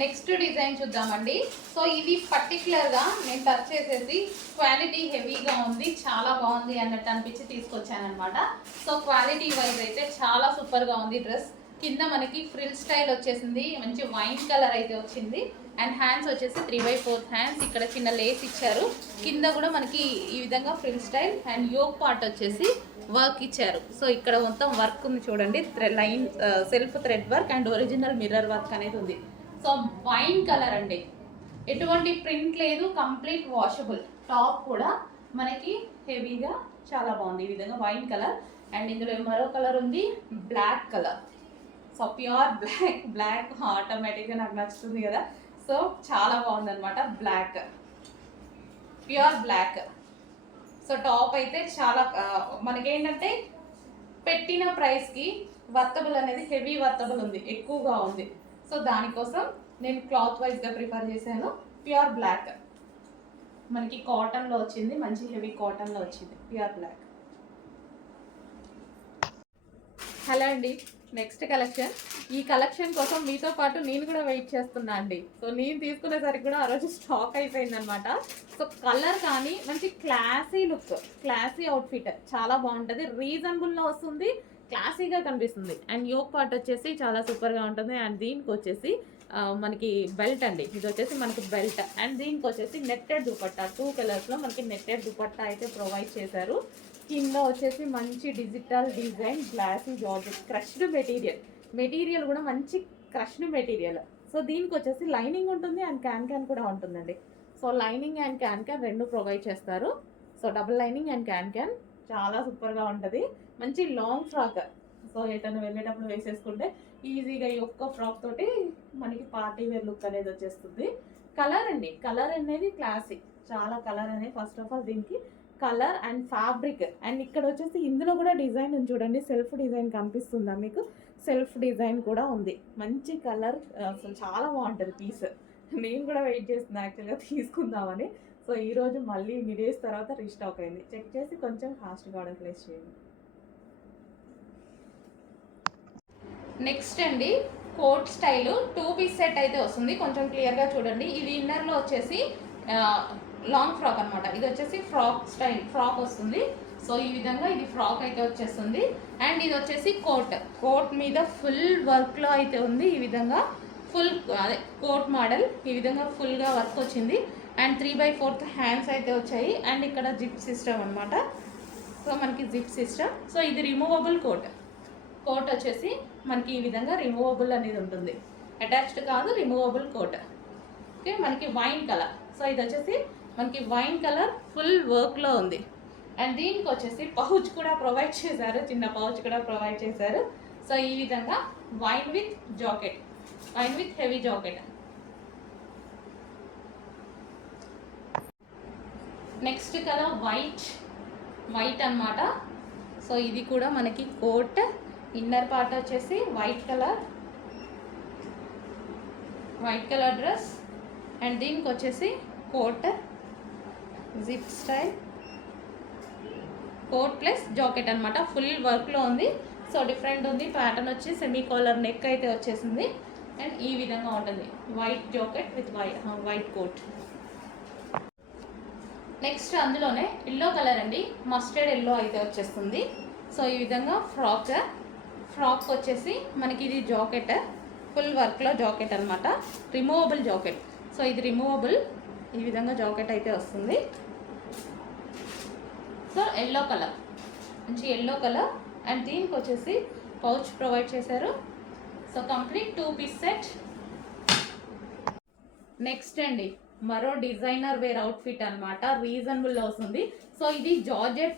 Next design చూద్దామండి. So ఇది పర్టికులర్గా నేను టచ్ చేసేసి క్వాలిటీ హెవీగా ఉంది, చాలా బాగుంది అన్నట్టు అనిపించి తీసుకొచ్చాను అనమాట. సో క్వాలిటీ వైజ్ అయితే చాలా సూపర్గా ఉంది డ్రెస్. కింద మనకి ఫ్రిల్ స్టైల్ వచ్చేసింది, మంచి వైన్ కలర్ అయితే వచ్చింది. అండ్ హ్యాండ్స్ వచ్చేసి 3/4 హ్యాండ్స్. ఇక్కడ చిన్న లేస్ ఇచ్చారు. కింద కూడా మనకి ఈ విధంగా frill style and yoke part వచ్చేసి వర్క్ ఇచ్చారు. సో ఇక్కడ మొత్తం వర్క్ ఉంది చూడండి, line self thread work and original mirror work అనేది ఉంది. సో వైన్ కలర్ అండి, ఎటువంటి ప్రింట్ లేదు, కంప్లీట్ వాషబుల్. టాప్ కూడా మనకి హెవీగా చాలా బాగుంది, ఈ విధంగా వైన్ కలర్. అండ్ ఇందులో మరో కలర్ ఉంది, black colour. So pure black ఆటోమేటిక్గా నాకు నచ్చుతుంది కదా. సో చాలా బాగుంది అనమాట, black, pure black. So top అయితే చాలా మనకేంటంటే పెట్టిన ప్రైస్కి వర్తబుల్ అనేది, హెవీ వర్తబుల్ ఉంది, ఎక్కువగా ఉంది. సో దానికోసం నేను క్లాత్ వైజ్గా ప్రిఫర్ చేశాను. ప్యూర్ బ్లాక్ మనకి కాటన్లో వచ్చింది, మంచి హెవీ కాటన్లో వచ్చింది, ప్యూర్ బ్లాక్. హలో అండి, నెక్స్ట్ కలెక్షన్. ఈ కలెక్షన్ కోసం మీతో పాటు నేను కూడా వెయిట్ చేస్తున్నా అండి. సో నేను తీసుకునేసరికి కూడా ఆ రోజు స్టాక్ అయిపోయింది అనమాట. సో కలర్ కానీ మంచి క్లాసీ లుక్, క్లాసీ అవుట్ఫిట్ చాలా బాగుంటుంది, రీజనబుల్లో వస్తుంది, క్లాసీగా కనిపిస్తుంది. అండ్ యోక్ పార్ట్ వచ్చేసి చాలా సూపర్గా ఉంటుంది. అండ్ దీనికి వచ్చేసి మనకి బెల్ట్ అండి, ఇది వచ్చేసి మనకి బెల్ట్. అండ్ దీనికి వచ్చేసి నెట్టెడ్ దుపట్టా, 2 కలర్స్లో మనకి నెట్టెడ్ దుపట్టా అయితే ప్రొవైడ్ చేశారు. కింద వచ్చేసి మంచి digital design, glossy georgette, crushed material కూడా మంచి క్రష్డ్ మెటీరియల్. సో దీనికి వచ్చేసి లైనింగ్ ఉంటుంది అండ్ క్యాన్ కూడా ఉంటుందండి. సో లైనింగ్ అండ్ క్యాన్ రెండు ప్రొవైడ్ చేస్తారు. So double lining and can చాలా సూపర్గా ఉంటుంది. మంచి లాంగ్ ఫ్రాక్, సో ఎటన్నా వెళ్ళేటప్పుడు వేసేసుకుంటే ఈజీగా ఈ ఒక్క ఫ్రాక్ తోటి మనకి పార్టీ వేర్ లుక్ అనేది వచ్చేస్తుంది. కలర్ అండి, కలర్ అనేది క్లాసిక్, చాలా కలర్ అనేది. ఫస్ట్ ఆఫ్ ఆల్ దీనికి కలర్ అండ్ ఫ్యాబ్రిక్. అండ్ ఇక్కడ వచ్చేసి ఇందులో కూడా డిజైన్ ఉంది చూడండి, సెల్ఫ్ డిజైన్ కనిపిస్తుందా మీకు? సెల్ఫ్ డిజైన్ కూడా ఉంది, మంచి కలర్, అసలు చాలా బాగుంటుంది పీస్. నేను కూడా వెయిట్ చేస్తున్నా యాక్చువల్గా తీసుకుందామని. సో ఈరోజు మళ్ళీ ఇన్ని డేస్ తర్వాత రీస్టాక్ అయింది. చెక్ చేసి కొంచెం ఫాస్ట్గా ఆర్డర్ ప్లేస్ చేయండి. నెక్స్ట్ అండి, కోట్ స్టైల్ 2 పీస్ సెట్ అయితే వస్తుంది. కొంచెం క్లియర్గా చూడండి. ఇది ఇన్నర్లో వచ్చేసి లాంగ్ ఫ్రాక్ అనమాట. ఇది వచ్చేసి ఫ్రాక్ స్టైల్ ఫ్రాక్ వస్తుంది. సో ఈ విధంగా ఇది ఫ్రాక్ అయితే వచ్చేస్తుంది. అండ్ ఇది వచ్చేసి కోట్ మీద ఫుల్ వర్క్లో అయితే ఉంది. ఈ విధంగా ఫుల్ అదే కోట్ మోడల్, ఈ విధంగా ఫుల్గా వర్క్ వచ్చింది. అండ్ 3/4 హ్యాండ్స్ అయితే వచ్చాయి. అండ్ ఇక్కడ జిప్ సిస్టమ్ అనమాట. సో మనకి జిప్ సిస్టమ్. సో ఇది రిమూవబుల్ కోట్ వచ్చేసి మనకి ఈ విధంగా రిమూవబుల్ అనేది ఉంటుంది, అటాచ్డ్ కాదు, రిమూవబుల్ కోట్. ఓకే, మనకి వైన్ కలర్. సో ఇది వచ్చేసి మనకి వైన్ కలర్ ఫుల్ వర్క్లో ఉంది. అండ్ దీనికి వచ్చేసి పౌచ్ కూడా ప్రొవైడ్ చేశారు, చిన్న పౌచ్ కూడా ప్రొవైడ్ చేశారు. సో ఈ విధంగా wine with jacket, wine with heavy jacket. Next colour white అన్నమాట. సో ఇది కూడా మనకి కోట్, ఇన్నర్ పార్ట్ వచ్చేసి వైట్ కలర్ డ్రెస్. అండ్ దీనికి వచ్చేసి coat, zip style coat plus jacket అనమాట, ఫుల్ వర్క్లో ఉంది. సో డిఫరెంట్ ఉంది, ప్యాటర్న్ వచ్చి సెమీ కాలర్ నెక్ అయితే వచ్చేసింది. అండ్ ఈ విధంగా ఉంటుంది, white jacket with white coat. Next అందులోనే ఎల్లో కలర్ అండి, మస్టర్డ్ ఎల్లో అయితే వచ్చేస్తుంది. సో ఈ విధంగా ఫ్రాక్ వచ్చేసి మనకి ఇది జాకెట్, ఫుల్ వర్క్లో జాకెట్ అనమాట, రిమూవబుల్ జాకెట్. సో ఇది రిమూవబుల్, ఈ విధంగా జాకెట్ అయితే వస్తుంది. సో ఎల్లో కలర్, మంచి ఎల్లో కలర్. అండ్ దీనికి వచ్చేసి పౌచ్ ప్రొవైడ్ చేశారు. So complete 2 piece set. Next అండి, మరో డిజైనర్ వేర్ అవుట్ఫిట్ అనమాట, రీజనబుల్లో వస్తుంది. సో ఇది జార్జెట్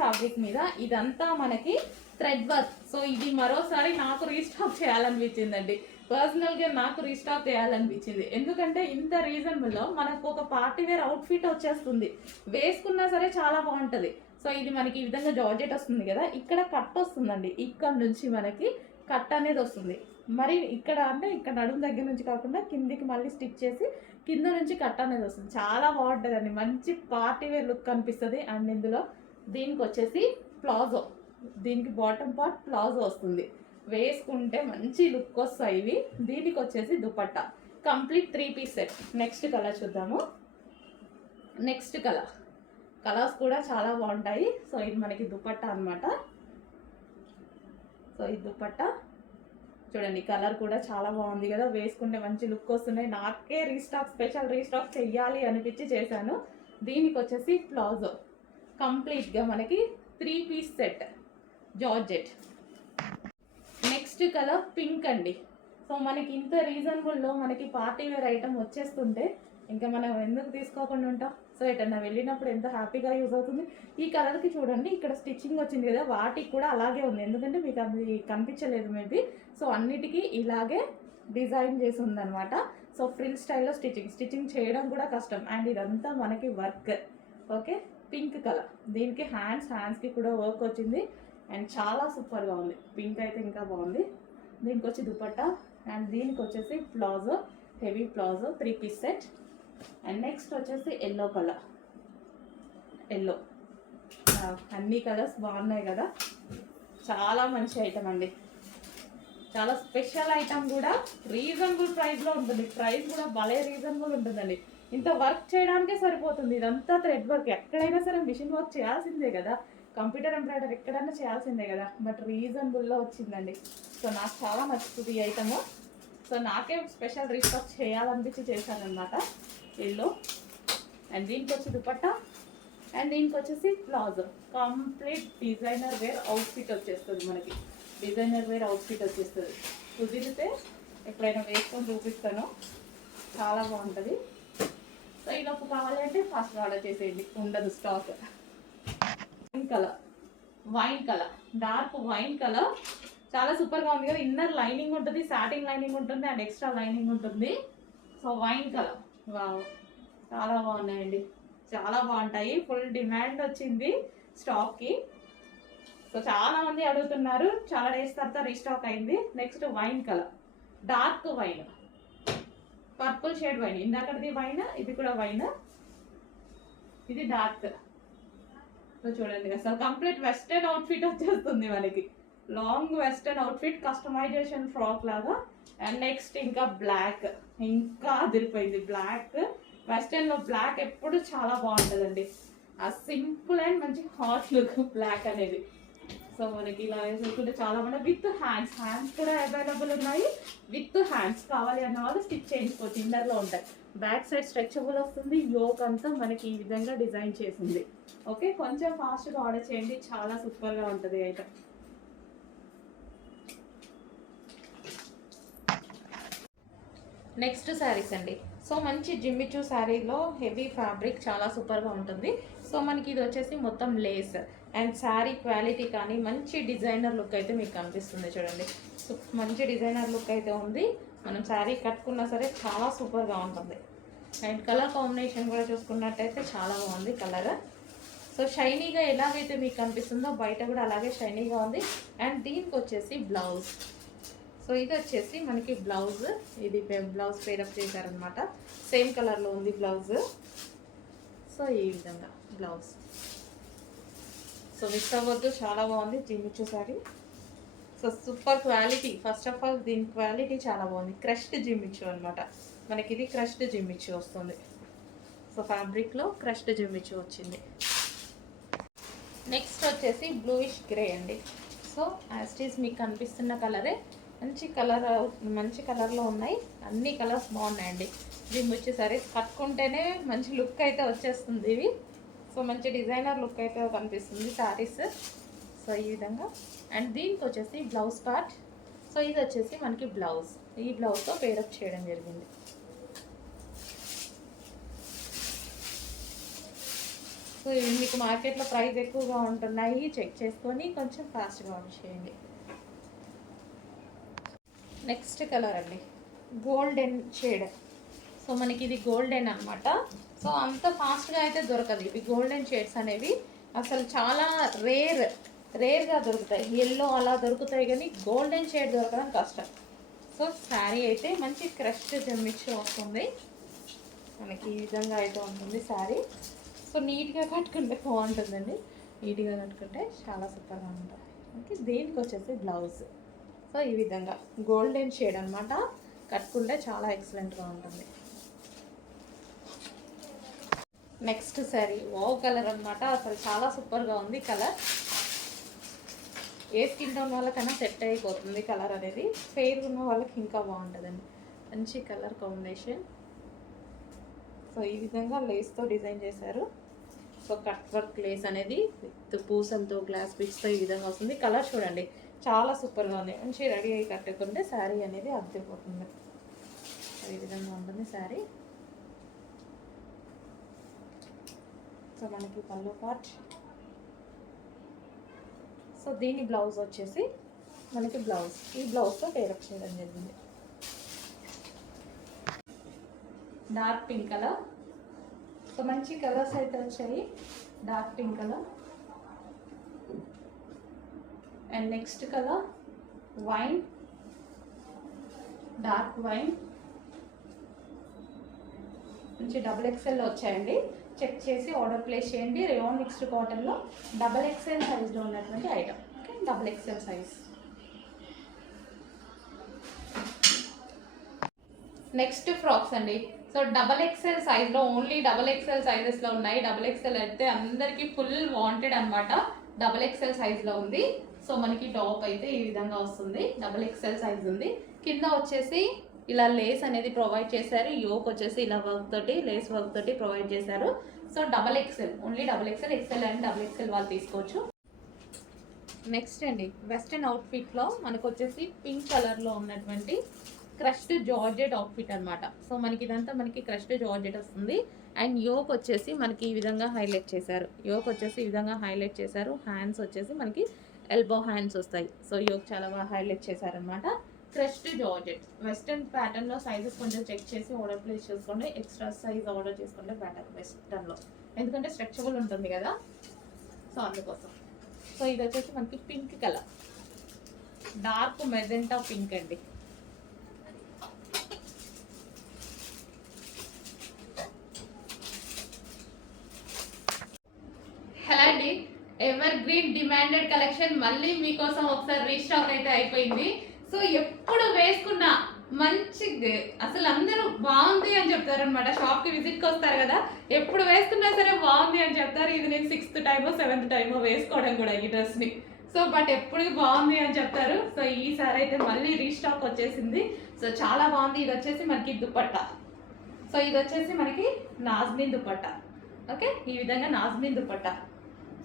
ఫ్యాబ్రిక్ మీద ఇదంతా మనకి థ్రెడ్ వర్క్. సో ఇది మరోసారి నాకు రీస్టాక్ చేయాలనిపించిందండి, పర్సనల్గా నాకు రీస్టాక్ చేయాలనిపించింది. ఎందుకంటే ఇంత రీజనబుల్లో మనకు ఒక పార్టీ వేర్ అవుట్ఫిట్ వచ్చేస్తుంది, వేసుకున్నా సరే చాలా బాగుంటుంది. సో ఇది మనకి ఈ విధంగా జార్జెట్ వస్తుంది కదా, ఇక్కడ కట్ వస్తుందండి, ఇక్కడ నుంచి మనకి కట్ అనేది వస్తుంది. మరి ఇక్కడ అంటే ఇక్కడ నడుము దగ్గర నుంచి కాకుండా కిందికి మళ్ళీ స్టిచ్ చేసి కింద నుంచి కట్ అనేది వస్తుంది, చాలా బాగుంటుందండి, మంచి పార్టీ వేర్ లుక్ కనిపిస్తుంది. అండ్ ఇందులో దీనికి వచ్చేసి ప్లాజో, దీనికి బాటమ్ పార్ట్ ప్లాజో వస్తుంది. వేసుకుంటే మంచి లుక్ వస్తాయి ఇవి. దీనికి వచ్చేసి dupatta complete 3 piece set. Next colour చూద్దాము. నెక్స్ట్ కలర్స్ కూడా చాలా బాగుంటాయి. సో ఇది మనకి దుపట్టా అనమాట. సో ఈ దుపట్టా చూడండి, కలర్ కూడా చాలా బాగుంది కదా, వేసుకుంటే మంచి లుక్ వస్తున్నాయి. నాకే స్పెషల్ రీస్టాక్ చెయ్యాలి అనిపించి చేశాను. దీనికి వచ్చేసి ప్లాజో కంప్లీట్గా మనకి 3 piece set georgette. Next colour pink అండి. సో మనకి ఇంత రీజనబుల్లో మనకి పార్టీ వేర్ ఐటమ్ వచ్చేస్తుంటే ఇంకా మనం ఎందుకు తీసుకోకుండా ఉంటాం. సో ఎటన్నా వెళ్ళినప్పుడు ఎంత హ్యాపీగా యూజ్ అవుతుంది. ఈ కలర్కి చూడండి, ఇక్కడ స్టిచ్చింగ్ వచ్చింది కదా, వాటికి కూడా అలాగే ఉంది. ఎందుకంటే మీకు అది కనిపించలేదు మేబీ. సో అన్నిటికీ ఇలాగే డిజైన్ చేసి ఉందన్నమాట. సో ఫ్రిల్ స్టైల్లో స్టిచ్చింగ్ చేయడం కూడా కష్టం. అండ్ ఇదంతా మనకి వర్క్. Okay, pink colour. దీనికి హ్యాండ్స్కి కూడా వర్క్ వచ్చింది అండ్ చాలా సూపర్గా ఉంది. పింక్ అయితే ఇంకా బాగుంది. దీనికి వచ్చి దుపట్టా అండ్ దీనికి వచ్చేసి palazzo, heavy palazzo 3 piece set. And next వచ్చేసి ఎల్లో కలర్. ఎల్లో అన్ని కలర్స్ బాగున్నాయి కదా, చాలా మంచి ఐటమ్ అండి. చాలా స్పెషల్ ఐటమ్ కూడా, రీజనబుల్ ప్రైస్లో ఉంటుంది. ప్రైస్ కూడా భలే రీజనబుల్ ఉంటుందండి. ఇంత వర్క్ చేయడానికే సరిపోతుంది. ఇదంతా థ్రెడ్ వర్క్. ఎక్కడైనా సరే మిషన్ వర్క్ చేయాల్సిందే కదా, కంప్యూటర్ ఎంబ్రాయిడరీ ఎక్కడైనా చేయాల్సిందే కదా, బట్ రీజనబుల్లో వచ్చిందండి. సో నాకు చాలా నచ్చుతుంది ఈ ఐటమ్. సో నాకే స్పెషల్ రీస్టాక్ చేయాలనిపించి చేశానమాట. ఎల్లో అండ్ దీనికి వచ్చి దుపట్టా అండ్ దీనికి వచ్చేసి palazzo. Complete designer wear outfit వచ్చేస్తుంది మనకి. డిజైనర్ వేర్ అవుట్ఫిట్ వచ్చేస్తుంది. కుదిరితే ఎప్పుడైనా వేసుకొని చూపిస్తాను, చాలా బాగుంటుంది. సో ఈలోపు కావాలి అంటే ఫస్ట్ ఆర్డర్ చేసేయండి, ఉండదు stock. Wine colour dark wine colour చాలా సూపర్గా ఉంది కదా. ఇన్నర్ లైనింగ్ ఉంటుంది, సాటిన్ లైనింగ్ ఉంటుంది అండ్ ఎక్స్ట్రా లైనింగ్ ఉంటుంది. సో వైన్ కలర్ వావ్, చాలా బాగున్నాయండి, చాలా బాగుంటాయి. ఫుల్ డిమాండ్ వచ్చింది స్టాక్కి. సో చాలా మంది అడుగుతున్నారు, చాలా డేస్ తర్వాత రీస్టాక్ అయింది. Next wine colour, dark wine, purple shade wine. ఇందాకది వైన్, ఇది కూడా వైన్, ఇది డార్క్. సో చూడండి, అసలు కంప్లీట్ వెస్టర్న్ అవుట్ఫిట్ వచ్చేస్తుంది మనకి. Long western outfit, customization frock లాగా. అండ్ నెక్స్ట్ ఇంకా బ్లాక్, ఇంకా అదిరిపోయింది బ్లాక్. వెస్టర్న్లో బ్లాక్ ఎప్పుడు చాలా బాగుంటుందండి. ఆ సింపుల్ అండ్ మంచి హాట్ లుక్ బ్లాక్ అనేది. సో మనకి ఇలా వేసుకుంటే చాలా బాగుంటుంది. విత్ హ్యాండ్స్ కూడా అవైలబుల్ ఉన్నాయి. విత్ హ్యాండ్స్ కావాలి అన్న వాళ్ళు స్టిచ్ చేయించుకోవచ్చు, ఇన్నర్లో ఉంటాయి. బ్యాక్ సైడ్ స్ట్రెచబుల్ వస్తుంది. యోక్ అంతా మనకి ఈ విధంగా డిజైన్ చేసింది. ఓకే, కొంచెం ఫాస్ట్గా ఆర్డర్ చేయండి, చాలా సూపర్గా ఉంటుంది ఐటమ్. నెక్స్ట్ శారీస్ అండి. సో మంచి జిమ్మిచూ శారీలో హెవీ ఫ్యాబ్రిక్, చాలా సూపర్గా ఉంటుంది. సో మనకి ఇది వచ్చేసి మొత్తం లేస్ అండ్ శారీ క్వాలిటీ కానీ మంచి డిజైనర్ లుక్ అయితే మీకు కనిపిస్తుంది చూడండి. సో మంచి డిజైనర్ లుక్ అయితే ఉంది. మనం శారీ కట్టుకున్నా సరే చాలా సూపర్గా ఉంటుంది. అండ్ కలర్ కాంబినేషన్ కూడా చూసుకున్నట్టయితే చాలా బాగుంది కలర్. సో షైనీగా ఎలాగైతే మీకు కనిపిస్తుందో బయట కూడా అలాగే షైనీగా ఉంది. అండ్ దీనికి వచ్చేసి బ్లౌజ్. సో ఇది వచ్చేసి మనకి బ్లౌజ్, ఇది బ్లౌజ్ పేరప్ చేశారనమాట. సేమ్ కలర్లో ఉంది బ్లౌజ్. సో ఈ విధంగా బ్లౌజ్. సో మిస్ అవ్వద్దు, చాలా బాగుంది Jimmy Choo sari. So super quality. First of all దీని క్వాలిటీ చాలా బాగుంది. క్రష్డ్ జిమ్మిచూ అనమాట మనకి. ఇది క్రష్డ్ జిమ్మిచూ వస్తుంది. సో ఫ్యాబ్రిక్లో క్రష్డ్ జిమ్మిచూ వచ్చింది. నెక్స్ట్ వచ్చేసి బ్లూయిష్ గ్రే అండి. సో యాజ్ ఇట్ ఈస్ మీకు కనిపిస్తున్న కలరే, మంచి కలర్లో ఉన్నాయి. అన్ని కలర్స్ బాగున్నాయండి. దీన్ని వచ్చేసరి కట్టుకుంటేనే మంచి లుక్ అయితే వచ్చేస్తుంది ఇవి. సో మంచి డిజైనర్ లుక్ అయితే కనిపిస్తుంది శారీస్. సో ఈ విధంగా. అండ్ దీనికి వచ్చేసి బ్లౌజ్ పార్ట్. సో ఇది వచ్చేసి మనకి బ్లౌజ్, ఈ బ్లౌజ్తో పేరప్ చేయడం జరిగింది. సో ఇవి మీకు మార్కెట్లో ప్రైస్ ఎక్కువగా ఉంటున్నాయి, చెక్ చేసుకొని కొంచెం ఫాస్ట్గా ఆర్డర్ చేయండి. నెక్స్ట్ కలర్ అండి, గోల్డెన్ షేడ్. సో మనకి ఇది గోల్డెన్ అనమాట. సో అంత ఫాస్ట్గా అయితే దొరకదు. ఇవి గోల్డెన్ షేడ్స్ అనేవి అసలు చాలా రేర్గా దొరుకుతాయి. ఎల్లో అలా దొరుకుతాయి కానీ గోల్డెన్ షేడ్ దొరకడం కష్టం. సో శారీ అయితే మంచి క్రష్డ్ జమ్మిచ్చి వస్తుంది మనకి. ఈ విధంగా అయితే ఉంటుంది శారీ. సో నీట్గా కట్టుకుంటే బాగుంటుందండి. నీట్గా కట్టుకుంటే చాలా సూపర్గా ఉంటుంది. ఓకే, దీనికి వచ్చేసి బ్లౌజ్. సో ఈ విధంగా గోల్డెన్ షేడ్ అనమాట. కట్టుకుంటే చాలా ఎక్సలెంట్గా ఉంటుంది. నెక్స్ట్ శారీ వావ్ కలర్ అనమాట. అసలు చాలా సూపర్గా ఉంది కలర్. ఏ స్కిన్ టోన్ వాళ్ళకైనా సెట్ అయిపోతుంది కలర్ అనేది. ఫెయిర్ ఉన్న వాళ్ళకి ఇంకా బాగుంటుందండి. మంచి కలర్ కాంబినేషన్. సో ఈ విధంగా లేస్తో డిజైన్ చేశారు. సో కట్ వర్క్ లేస్ అనేది విత్ పూసలతో గ్లాస్ బిట్స్తో ఈ విధంగా వస్తుంది. కలర్ చూడండి చాలా సూపర్గా ఉంది. మంచి రెడీ అయ్యి కట్టుకుంటే శారీ అనేది అద్దెపోతుంది. ఈ విధంగా ఉంటుంది శారీ. సో మనకి పళ్ళు పార్ట్. సో దీని బ్లౌజ్ వచ్చేసి మనకి ఈ బ్లౌజ్తో టేరప్ చేయడం జరిగింది. Dark pink colour. సో మంచి కలర్స్ అయితే వచ్చాయి. Dark pink colour and next colour wine, dark wine. మంచి XXL వచ్చాయండి. చెక్ చేసి ఆర్డర్ ప్లేస్ చేయండి. రేయాన్ మిక్స్డ్ కాటన్లో XXL సైజ్లో ఉన్నటువంటి item. Okay, XXL size. Next frocks అండి. సో XXL సైజ్లో ఓన్లీ XXL సైజెస్లో ఉన్నాయి. XXL అయితే అందరికీ ఫుల్ వాంటెడ్ అనమాట. XXL సైజ్లో ఉంది. సో మనకి టాప్ అయితే ఈ విధంగా వస్తుంది. XXL సైజ్ ఉంది. కింద వచ్చేసి ఇలా లేస్ అనేది ప్రొవైడ్ చేశారు. యోక్ వచ్చేసి ఇలా వర్క్ తోటి, లేస్ వర్క్ తోటి ప్రొవైడ్ చేశారు. So XXL only XXL, XL and XXL వాళ్ళు తీసుకోవచ్చు. నెక్స్ట్ అండి వెస్ట్రన్ అవుట్ఫిట్లో మనకు వచ్చేసి పింక్ కలర్లో ఉన్నటువంటి క్రష్డ్ జార్జెట్ అవుట్ఫిట్ అనమాట. సో మనకి ఇదంతా మనకి క్రష్డ్ జార్జెట్ వస్తుంది. అండ్ యోక్ వచ్చేసి మనకి ఈ విధంగా హైలైట్ చేశారు. హ్యాండ్స్ వచ్చేసి మనకి ఎల్బో హ్యాండ్స్ వస్తాయి. సో యోక్ చాలా బాగా హైలైట్ చేశారనమాట. క్రష్డ్ జార్జెట్ వెస్టర్న్ ప్యాటర్న్లో సైజెస్ కొంచెం చెక్ చేసి ఆర్డర్ ప్లేస్ చేసుకోండి. ఎక్స్ట్రా సైజ్ ఆర్డర్ చేసుకుంటే బెటర్ వెస్టర్న్లో, ఎందుకంటే స్ట్రెచబుల్ ఉంటుంది కదా. సో అందుకోసం. సో ఇది వచ్చేసి మనకి pink colour, dark magenta pink అండి. హలో అండి, ఎవర్ గ్రీన్ డిమాండెడ్ కలెక్షన్ మళ్ళీ మీకోసం ఒకసారి రీస్టాక్ అయితే అయిపోయింది. సో ఎప్పుడు వేసుకున్నా మంచి, అసలు అందరూ బాగుంది అని చెప్తారు అనమాట. షాప్కి విజిట్కి వస్తారు కదా, ఎప్పుడు వేసుకున్నా సరే బాగుంది అని చెప్తారు. ఇది నేను 6th టైమో 7th టైమో వేసుకోవడం కూడా ఈ డ్రెస్ని. సో బట్ ఎప్పుడు బాగుంది అని చెప్తారు. సో ఈసారి అయితే మళ్ళీ రీస్టాక్ వచ్చేసింది. సో చాలా బాగుంది. ఇది వచ్చేసి మనకి దుపట్టా. సో ఇది వచ్చేసి మనకి నాజ్మిన్ దుపట్టా. ఓకే, ఈ విధంగా నాజ్మిన్ దుపట్టా.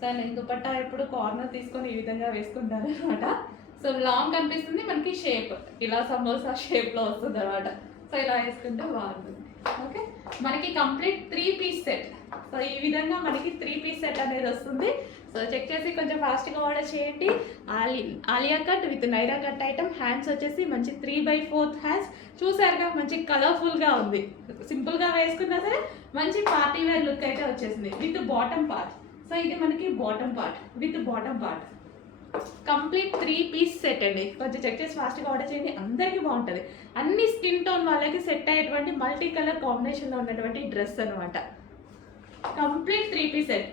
సో నేను దుపట్టా ఎప్పుడు కార్నర్ తీసుకొని ఈ విధంగా వేసుకుంటాను అనమాట. సో లాంగ్ కనిపిస్తుంది, మనకి షేప్ ఇలా సమోసా షేప్లో వస్తుంది అనమాట. సో ఇలా వేసుకుంటే బాగుంటుంది. ఓకే, మనకి కంప్లీట్ 3 పీస్ సెట్. సో ఈ విధంగా మనకి 3 పీస్ సెట్ అనేది వస్తుంది. సో చెక్ చేసి కొంచెం ఫాస్ట్గా ఆర్డర్ చేయండి. Alia cut with Naira cut item. Hands వచ్చేసి మంచి 3/4 హ్యాండ్స్. చూసారుగా మంచి కలర్ఫుల్గా ఉంది. సింపుల్గా వేసుకున్నా సరే మంచి పార్టీ వేర్ లుక్ అయితే వచ్చేసింది విత్ బాటమ్ పార్ట్. సో ఇది మనకి bottom part with bottom part. Complete 3 piece set అండి. కొంచెం చెక్ చేసి ఫాస్ట్గా ఆర్డర్ చేయండి. అందరికీ బాగుంటుంది. అన్ని స్కిన్ టోన్ వాళ్ళకి సెట్ అయ్యేటువంటి మల్టీ కలర్ కాంబినేషన్లో ఉన్నటువంటి డ్రెస్ అనమాట. Complete 3 piece set.